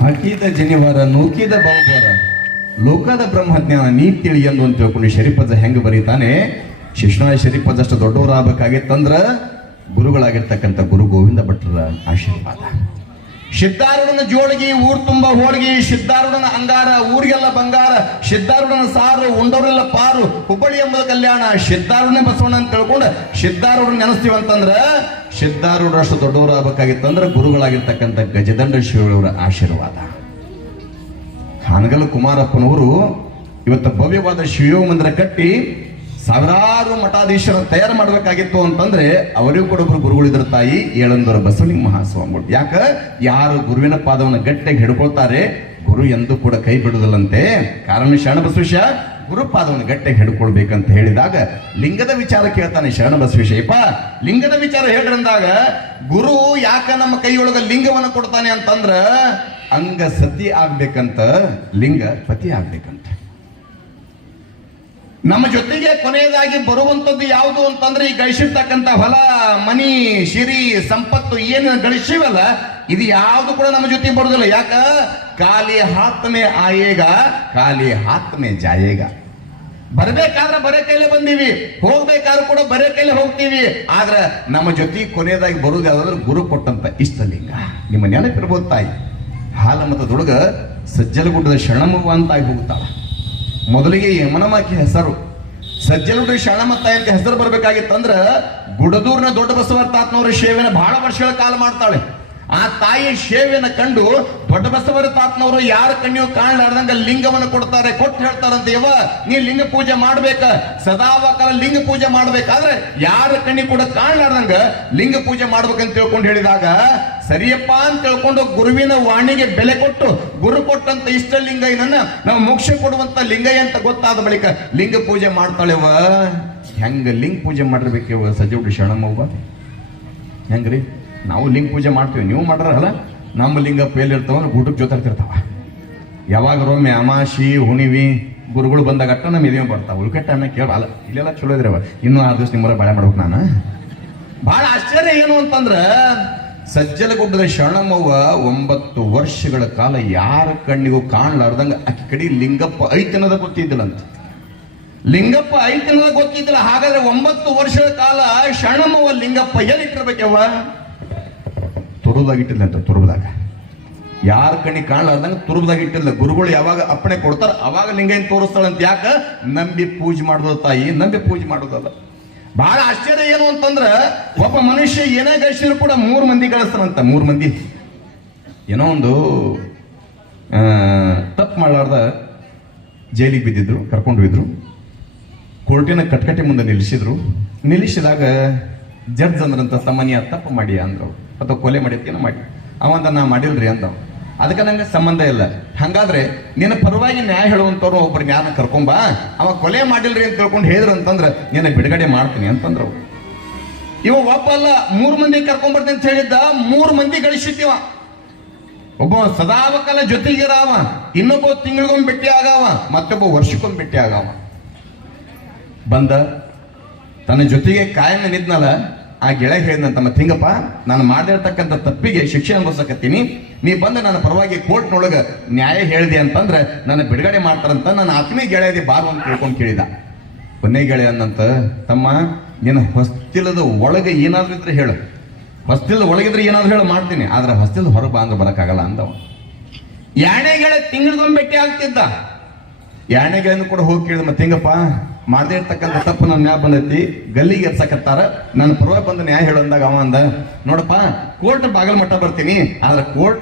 ಹಾಕಿದ ಜನಿವಾರ ನೂಕಿದ ಬಹುಬರ ಲೋಕದ ಬ್ರಹ್ಮಜ್ಞಾನ ನೀ ತಿಳಿ ಎಂದು ಅಂತ ತಿಳ್ಕೊಂಡು ಶರೀಫಜ್ಜ ಹೆಂಗ್ ಬರೀತಾನೆ. ಶಿಕ್ಷಣ ಶರೀಫಜ್ಜಷ್ಟು ದೊಡ್ಡವರಾಗಬೇಕಾಗಿತ್ತಂದ್ರ ಗುರುಗಳಾಗಿರ್ತಕ್ಕಂಥ ಗುರು ಗೋವಿಂದ ಭಟ್ರ ಆಶೀರ್ವಾದ. ಸಿದ್ಧಾರೂಢನ ಜೋಳಿಗೆ ಊರ್ ತುಂಬ ಹೋಳಿಗೆ, ಸಿದ್ಧಾರೂಢನ ಅಂಗಾರ ಊರಿಗೆಲ್ಲ ಬಂಗಾರ, ಸಿದ್ಧಾರೂಢನ ಸಾರು ಉಂಡವರೆಲ್ಲ ಪಾರು, ಹುಬ್ಬಳ್ಳಿ ಎಂಬುದು ಕಲ್ಯಾಣ, ಸಿದ್ಧಾರೂಢನೇ ಬಸವಣ್ಣ ಅಂತ ತಿಳ್ಕೊಂಡು ಸಿದ್ಧಾರೂಢನ ನೆನೆಸ್ತೀವಂತಂದ್ರ ಸಿದ್ಧಾರೂಢರಷ್ಟು ದೊಡ್ಡವರಾಗಬೇಕಾಗಿತ್ತಂದ್ರ ಗುರುಗಳಾಗಿರ್ತಕ್ಕಂಥ ಗಜದಂಡ ಶಿವರವರ ಆಶೀರ್ವಾದ. ಹಾನಗಲ್ ಕುಮಾರಪ್ಪನವರು ಇವತ್ತು ಭವ್ಯವಾದ ಶಿವಯೋಗ ಮಂದಿರ ಕಟ್ಟಿ ಸಾವಿರಾರು ಮಠಾಧೀಶರ ತಯಾರು ಮಾಡಬೇಕಾಗಿತ್ತು ಅಂತಂದ್ರೆ ಅವರಿಗೂ ಕೂಡ ಒಬ್ರು ಗುರುಗಳಿದ್ರ ತಾಯಿ ಏಳಂದರ ಬಸವಲಿಂಗ ಮಹಾಸ್ವಾಮಿಗಳು. ಯಾಕ ಯಾರು ಗುರುವಿನ ಪಾದವನ್ನು ಗಟ್ಟಿಯಾಗಿ ಹಿಡ್ಕೊಳ್ತಾರೆ ಗುರು ಎಂದೂ ಕೂಡ ಕೈ ಬಿಡುವುದಿಲ್ಲಂತೆ. ಕಾರಣ ಶರಣಬಸವೇಶ ಗುರು ಪಾದವನ್ನು ಗಟ್ಟಿಯಾಗಿ ಹಿಡ್ಕೊಳ್ಬೇಕಂತ ಹೇಳಿದಾಗ ಲಿಂಗದ ವಿಚಾರ ಕೇಳ್ತಾನೆ ಶರಣಬಸವೇಶ. ಯಪ್ಪ ಲಿಂಗದ ವಿಚಾರ ಹೇಳ್ರಂದಾಗ ಗುರು ಯಾಕ ನಮ್ಮ ಕೈಯೊಳಗ ಲಿಂಗವನ್ನು ಕೊಡ್ತಾನೆ ಅಂತಂದ್ರ ಅಂಗ ಸತಿ ಆಗ್ಬೇಕಂತ, ಲಿಂಗ ಪತಿ ಆಗ್ಬೇಕಂತ. ನಮ್ಮ ಜೊತೆಗೆ ಕೊನೆಯದಾಗಿ ಬರುವಂತದ್ದು ಯಾವುದು ಅಂತಂದ್ರೆ ಈ ಗಳಿಸಿರ್ತಕ್ಕಂಥ ಹೊಲ ಮನಿ ಶಿರಿ ಸಂಪತ್ತು ಏನು ಗಳಿಸಿವಲ್ಲ ಇದು ಯಾವುದು ಕೂಡ ನಮ್ಮ ಜೊತೆಗೆ ಬರುದಿಲ್ಲ. ಯಾಕ ಖಾಲಿ ಹಾತ್ ಮೇ ಆಯೇಗ ಖಾಲಿ ಹಾತ್ ಮೇ ಜಾಯೇಗ. ಬರ್ಬೇಕಾದ್ರೆ ಬರೇ ಕೈಲೇ ಬಂದೀವಿ, ಹೋಗ್ಬೇಕಾದ್ರೂ ಕೂಡ ಬರೇ ಕೈಲೇ ಹೋಗ್ತೀವಿ. ಆದ್ರೆ ನಮ್ಮ ಜೊತೆಗೆ ಕೊನೆಯದಾಗಿ ಬರುವುದು ಯಾವ್ದಾದ್ರೆ ಗುರು ಕೊಟ್ಟಂತ ಇಷ್ಟಲಿಂಗ. ನಿಮ್ಮ ನೆನಪಿರ್ಬೋದು ತಾಯಿ ಹಾಲಮತದೊಳಗ ಸಜ್ಜಲಗುಡ್ಡದ ಶರಣಮವ್ವ ಅಂತ ಆಗಿ ಹೋಗ್ತಾಳ. ಮೊದಲಿಗೆ ಯಮನಮಾಕಿ ಹೆಸರು ಸಜ್ಜಲಗುಡ್ಡ ಶರಣಮತ್ತ ಅಂತ ಹೆಸರು ಬರ್ಬೇಕಾಗಿತ್ತಂದ್ರ ಗುಡದೂರ್ನ ದೊಡ್ಡ ಬಸವರ ತಾತನವರ ಸೇವೆನ ಬಹಳ ವರ್ಷಗಳ ಕಾಲ ಮಾಡ್ತಾಳೆ. ಆ ತಾಯಿಯ ಸೇವೆನ ಕಂಡು ದೊಡ್ಡ ಬಸವರ ತಾತನವರು ಯಾರ ಕಣ್ಣಿಯು ಕಾಣಲಾರ್ದಂಗ ಲಿಂಗವನ್ನು ಕೊಡ್ತಾರೆ. ಕೊಟ್ಟು ಹೇಳ್ತಾರಂತ ಯವ ನೀ ಲಿಂಗ ಪೂಜೆ ಮಾಡ್ಬೇಕ, ಸದಾವಕಾಲ ಲಿಂಗ ಪೂಜೆ ಮಾಡ್ಬೇಕಾದ್ರೆ ಯಾರ ಕಣ್ಣಿ ಕೂಡ ಕಾಣಲಾರ್ದಂಗ ಲಿಂಗ ಪೂಜೆ ಮಾಡ್ಬೇಕಂತ ತಿಳ್ಕೊಂಡು ಹೇಳಿದಾಗ ಸರಿಯಪ್ಪ ಅಂತ ತಿಳ್ಕೊಂಡು ಗುರುವಿನ ವಾಣಿಗೆ ಬೆಲೆ ಕೊಟ್ಟು ಗುರು ಕೊಟ್ಟಂತ ಇಷ್ಟ ಲಿಂಗ ಏನನ್ನ ನಾವು ಮೋಕ್ಷ ಕೊಡುವಂತ ಲಿಂಗಯ್ಯ ಅಂತ ಗೊತ್ತಾದ ಬಳಿಕ ಲಿಂಗ ಪೂಜೆ ಮಾಡ್ತಾಳೆವ. ಹೆಂಗ ಲಿಂಗ ಪೂಜೆ ಮಾಡಿರ್ಬೇಕವ ಸಜ್ಜುಡಿ ಶರಣಮ್ಮವ್ವ ಹೆಂಗ್ರಿ? ನಾವು ಲಿಂಗ ಪೂಜೆ ಮಾಡ್ತೀವಿ, ನೀವು ಮಾಡ್ರಲ್ಲ. ನಮ್ಮ ಲಿಂಗ ಪೇಲ್ ಇರ್ತಾವ ಊಟಕ್ಕೆ ಜೊತೆರ್ತಿರ್ತಾವ. ಯಾವಾಗ ರೊಮ್ಮೆ ಅಮಾಶಿ ಹುಣಿವಿ ಗುರುಗಳು ಬಂದಾಗ ಅಟ್ಟ ನಮ್ಮ ಇದೇನು ಬರ್ತಾವ. ಉಳ್ಕೆ ಟೈಮ್ನ ಕೇಳಲ್ಲ ಇಲ್ಲೆಲ್ಲ ಚಲೋ ಇದ್ರವ ಇನ್ನೂ 6 ದಿವಸ ನಿಮ್ಮರ ಬಾಳೆ ಮಾಡ್ಬೇಕು. ನಾನು ಬಹಳ ಆಶ್ಚರ್ಯ ಏನು ಅಂತಂದ್ರ ಸಜ್ಜಲಗುಡ್ಡದ ಶರಣಮ್ಮವ್ವ 9 ವರ್ಷಗಳ ಕಾಲ ಯಾರ ಕಣ್ಣಿಗೂ ಕಾಣಲಾರ್ದಂಗ ಅಕ್ಕಿ ಕಡೆ ಲಿಂಗಪ್ಪ ಐತನದ ಗೊತ್ತಿದ್ದಿಲ್ಲಂತ. ಲಿಂಗಪ್ಪ ಐತನದ ಗೊತ್ತಿದ್ದಿಲ್ಲ. ಹಾಗಾದ್ರೆ 9 ವರ್ಷಗಳ ಕಾಲ ಶರಣಮ್ಮವ್ವ ಲಿಂಗಪ್ಪ ಎಲ್ಲಿಟ್ಟಿರ್ಬೇಕವ್ವ? ತುರುಬದಾಗಿಟ್ಟಿಲ್ಲ ಅಂತ. ತುರುಬದಾಗ ಯಾರ ಕಣ್ಣಿ ಕಾಣಲಾರ್ದಂಗ ತುರುಬದಾಗ ಇಟ್ಟಿಲ್ಲ. ಗುರುಗಳು ಯಾವಾಗ ಅಪ್ಪಣೆ ಕೊಡ್ತಾರ ಅವಾಗ ಲಿಂಗ ಏನ್ ತೋರಿಸ್ತಾಳಂತ. ಯಾಕ? ನಂಬಿ ಪೂಜೆ ಮಾಡೋದು ತಾಯಿ, ನಂಬಿ ಪೂಜೆ ಮಾಡೋದಲ್ಲ. ಬಹಳ ಆಶ್ಚರ್ಯ ಏನು ಅಂತಂದ್ರ ಒಬ್ಬ ಮನುಷ್ಯ ಏನೇ ಗಳಿಸಿದ್ರು ಕೂಡ 3 ಮಂದಿ ಗಳಿಸ್ತಾರಂತ. 3 ಮಂದಿ ಏನೋ ಒಂದು ತಪ್ಪು ಮಾಡಲಾರ್ದ ಜೈಲಿಗೆ ಬಿದ್ದಿದ್ರು, ಕರ್ಕೊಂಡು ಹೋಗಿದ್ರು. ಕೋರ್ಟಿನ ಕಟ್ಕಟ್ಟೆ ಮುಂದೆ ನಿಲ್ಲಿಸಿದಾಗ ಜಡ್ಜ್ ಅಂದ್ರಂತ ತಮ್ಮನಿಯ ತಪ್ಪು ಮಾಡಿ ಅಂದ್ರು ಅಥವಾ ಕೊಲೆ ಮಾಡಿದ್ಕೇನೋ ಮಾಡಿ. ಅವಂದ ನಾ ಮಾಡಿಲ್ರಿ ಅಂದವ್. ಅದಕ್ಕೆ ನಂಗೆ ಸಂಬಂಧ ಇಲ್ಲ. ಹಂಗಾದ್ರೆ ನಿನ್ನ ಪರವಾಗಿ ನ್ಯಾಯ ಹೇಳುವಂತವ್ರು ಒಬ್ಬರು ನ್ಯಾಯ ಕರ್ಕೊಂಬ, ಅವ ಕೊಲೆ ಮಾಡಿಲ್ರಿ ಅಂತ ತಿಳ್ಕೊಂಡು ಹೇಳಿದ್ರು ಅಂತಂದ್ರ ನಿನ್ನ ಬಿಡುಗಡೆ ಮಾಡ್ತೀನಿ ಅಂತಂದ್ರು. ಇವ ಒಬ್ಬ ಅಲ್ಲ 3 ಮಂದಿ ಕರ್ಕೊಂಡ್ಬರ್ತೀನಿ ಅಂತ ಹೇಳಿದ್ದ. 3 ಮಂದಿ ಗಳಿಸಿದ್ದೀವ. ಒಬ್ಬ ಸದಾವಕಾಲ ಜೊತೆಗಿರಾವ, ಇನ್ನೊಬ್ಬ ತಿಂಗಳಿಗೊಮ್ಮೆ ಭೇಟಿ ಆಗವ, ಮತ್ತೊಬ್ಬ ವರ್ಷಕ್ಕೊಮ್ಮೆ ಭೇಟಿ ಆಗವ. ಬಂದ ತನ್ನ ಜೊತೆಗೆ ಕಾಯಂ ನಿದ್ನಲ್ಲ ಆ ಗೆಳೆಯ ಹೇಳಿದಂತ ಮತ್ತೆ ಹಿಂಗಪ್ಪ ನಾನು ಮಾಡಿರ್ತಕ್ಕಂಥ ತಪ್ಪಿಗೆ ಶಿಕ್ಷೆ ಅನುಭವಿಸಕತ್ತೀನಿ, ನೀ ಬಂದು ನನ್ನ ಪರವಾಗಿ ಕೋರ್ಟ್ನೊಳಗ ನ್ಯಾಯ ಹೇಳಿದೆ ಅಂತಂದ್ರೆ ನನ್ನ ಬಿಡುಗಡೆ ಮಾಡ್ತಾರಂತ ನನ್ನ ಆತ್ಮೀಯ ಗೆಳೆಯದಿ ಬಾರು ಅಂತ ತಿಳ್ಕೊಂಡು ಕೇಳಿದ. ಕೊನೆ ಗೆಳೆಯ ಅಂದಂತ ತಮ್ಮ ನಿನ್ನ ಹೊಸ್ತಿಲದ ಒಳಗೆ ಏನಾದ್ರೂ ಇದ್ರೆ ಹೇಳು, ಹೊಸ್ತಿಲದ ಒಳಗಿದ್ರೆ ಏನಾದ್ರು ಹೇಳು ಮಾಡ್ತೀನಿ, ಆದ್ರೆ ಹೊಸ್ತಿಲದ ಹೊರಗೆ ಬಾ ಅಂದ್ರೆ ಬರಕ್ಕಾಗಲ್ಲ ಅಂದವ. ಯಾಣೆ ಗೆಳೆಯ ತಿಂಗಳಿಗೊಮ್ಮೆ ಭೇಟಿ ಆಗ್ತಿದ್ದ. ಯಾಣೆ ಗೆಳೆಯನು ಕೂಡ ಹೋಗಿ ಕೇಳಿದ ಮತ್ತೆ ಹಿಂಗಪ್ಪ ಮಾಡದೇ ಇರ್ತಕ್ಕಂಥ ತಪ್ಪು ನನ್ನ ನ್ಯಾಯ ಬಂದೈತಿ, ಗಲ್ಲಿಗೆ ಎರ್ಸಕತ್ತಾರ, ನನ್ನ ಪರವಾಗಿ ಬಂದು ನ್ಯಾಯ ಹೇಳು ಅಂದಾಗ ಅವ ಅಂದ ನೋಡಪ್ಪ ಕೋರ್ಟ್ ಬಾಗಲ್ ಮಟ್ಟ ಬರ್ತೀನಿ, ಆದ್ರೆ ಕೋರ್ಟ್